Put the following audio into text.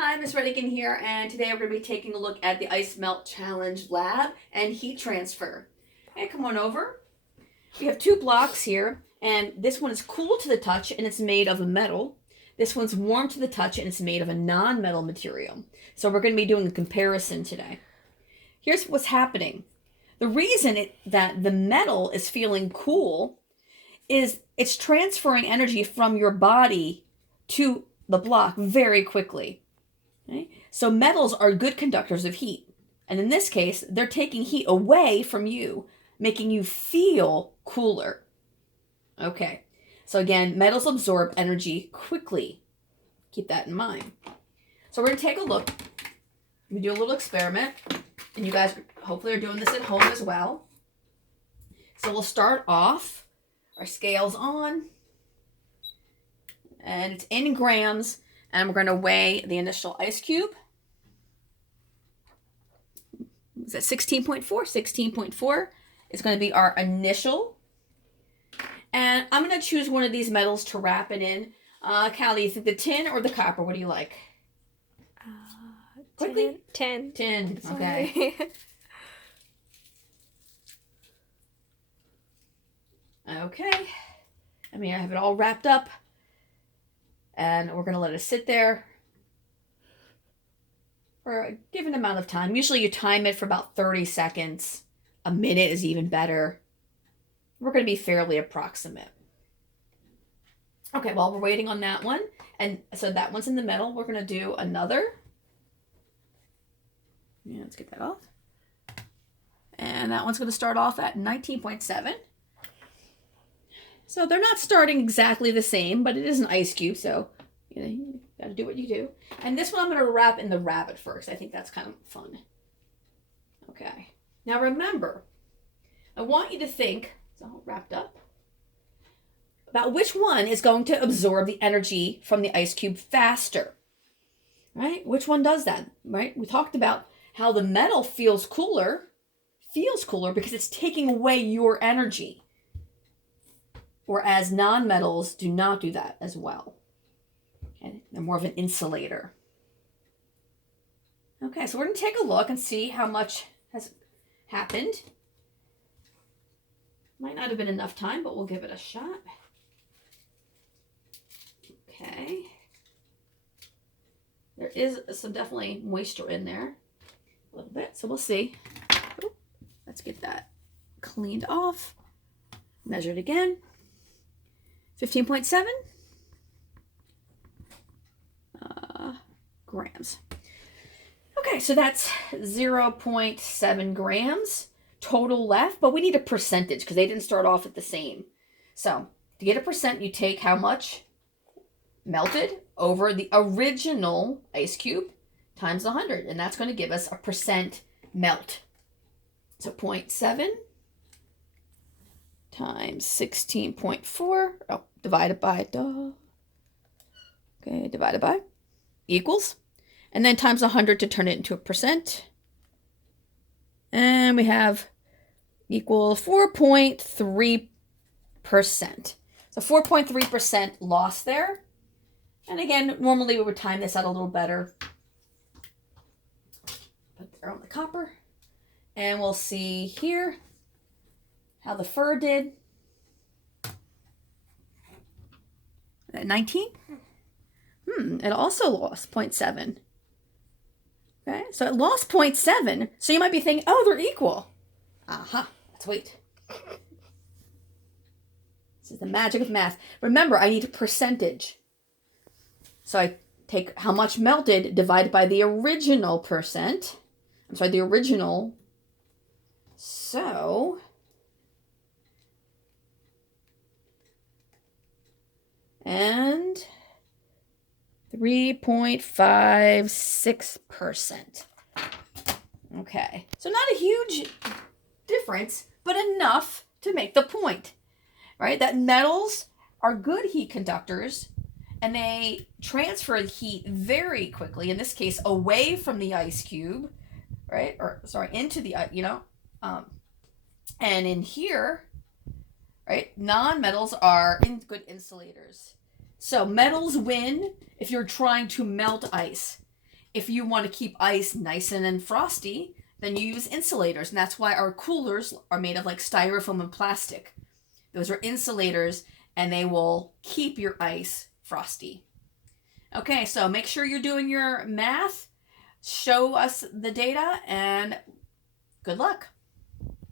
Hi, Miss Redigan here, and today we're going to be taking a look at the Ice Melt Challenge Lab and heat transfer. Okay, come on over. We have two blocks here, and this one is cool to the touch and it's made of a metal. This one's warm to the touch and it's made of a non-metal material. So we're going to be doing a comparison today. Here's what's happening. The reason that the metal is feeling cool is it's transferring energy from your body to the block very quickly. Okay? So metals are good conductors of heat. And in this case, they're taking heat away from you, making you feel cooler. Okay. So again, metals absorb energy quickly. Keep that in mind. So we're going to take a look. We do a little experiment. And you guys hopefully are doing this at home as well. So we'll start off. Our scale's on. And it's in grams. And we're going to weigh the initial ice cube. Is that 16.4? 16.4 is going to be our initial. And I'm going to choose one of these metals to wrap it in. Callie, you think the tin or the copper? What do you like? Quickly? Tin. Tin. Okay. Okay. I have it all wrapped up. And we're going to let it sit there for a given amount of time. Usually you time it for about 30 seconds. A minute is even better. We're going to be fairly approximate. Okay, while we're waiting on that one, and so that one's in the middle, we're going to do another. Yeah, let's get that off. And that one's going to start off at 19.7. So they're not starting exactly the same, but it is an ice cube, so you got to do what you do. And this one I'm going to wrap in the rabbit first. I think that's kind of fun. Okay. Now remember, I want you to think, it's all wrapped up, about which one is going to absorb the energy from the ice cube faster. Right? Which one does that? Right? We talked about how the metal feels cooler because it's taking away your energy. Whereas non-metals do not do that as well. Okay? They're more of an insulator. Okay, so we're going to take a look and see how much has happened. Might not have been enough time, but we'll give it a shot. Okay. There is some definitely moisture in there. A little bit, so we'll see. Ooh, let's get that cleaned off. Measure it again. 15.7 grams. Okay, so that's 0.7 grams total left, but we need a percentage because they didn't start off at the same. So to get a percent, you take how much melted over the original ice cube times 100, and that's going to give us a percent melt. So 0.7 times 16.4, divided by, divided by, equals, and then times 100 to turn it into a percent. And we have equal 4.3%. So 4.3% loss there. And again, normally we would time this out a little better. Put there on the copper. And we'll see here how the fur did. At 19? It also lost 0.7. Okay, so it lost 0.7. So you might be thinking, oh, they're equal. Aha, let's wait. This is the magic of math. Remember, I need a percentage. So I take how much melted divided by the original percent. I'm sorry, the original. So, and 3.56%. Okay, so not a huge difference, but enough to make the point, right? That metals are good heat conductors and they transfer heat very quickly, in this case, away from the ice cube, right? Or, sorry, into the, and in here, right, non-metals are good insulators. So metals win if you're trying to melt ice. If you want to keep ice nice and frosty, then you use insulators. And that's why our coolers are made of like styrofoam and plastic. Those are insulators and they will keep your ice frosty. Okay, so make sure you're doing your math. Show us the data and good luck.